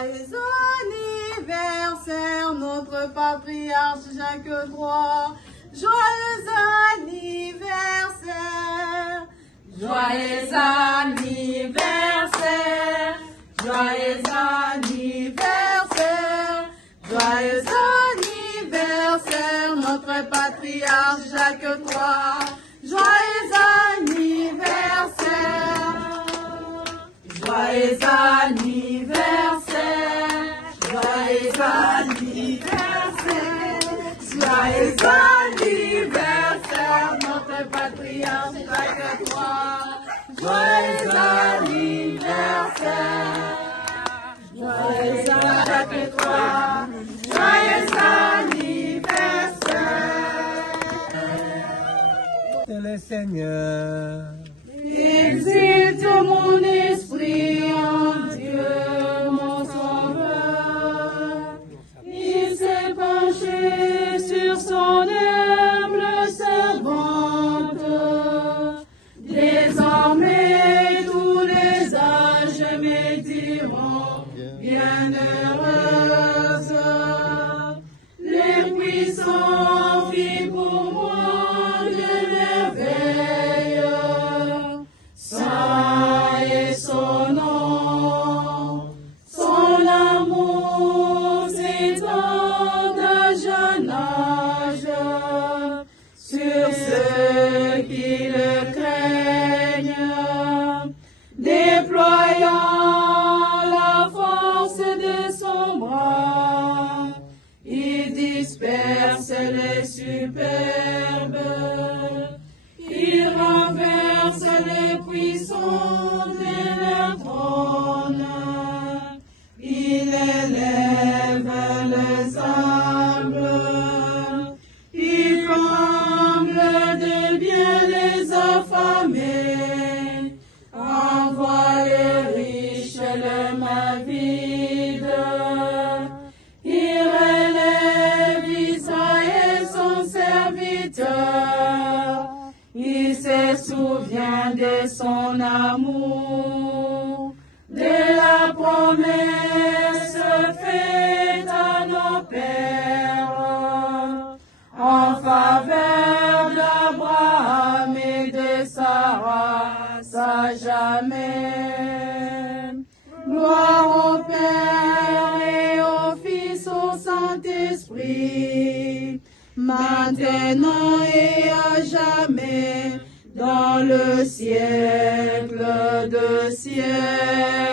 Joyeux anniversaire, notre patriarche Jacques III. Joyeux anniversaire. Joyeux anniversaire. Joyeux anniversaire. Joyeux anniversaire, notre patriarche Jacques III. Joyeux anniversaire. Joyeux anniversaire. Joyeux anniversaire. Joyeux anniversaire, notre patriarche Jacques III. Joyeux anniversaire. Joyeux Jacques III. Joyeux anniversaire. C'est le Seigneur. Exulte mon esprit en Dieu, mon sauveur. Il s'est penché sur son humble servante. Désormais, tous les âges me diront bienheureuse. Les puissants fit pour moi de merveilles. Saint est son nom, son amour s'étend d'âge en âge sur ceux qui le craignent, déployant la force de son bras, il disperse les superbes, il renverse les puissants de leur trône, il élève les humbles, il comble de bien les affamés, envoie les riches les mains vides, il relève Israël son serviteur, il se souvient de son amour, de la promesse faite à nos pères, en faveur d'Abraham et de Sarah, à jamais. Gloire au Père et au Fils, au Saint-Esprit, maintenant et à jamais, dans le siècle de siècle.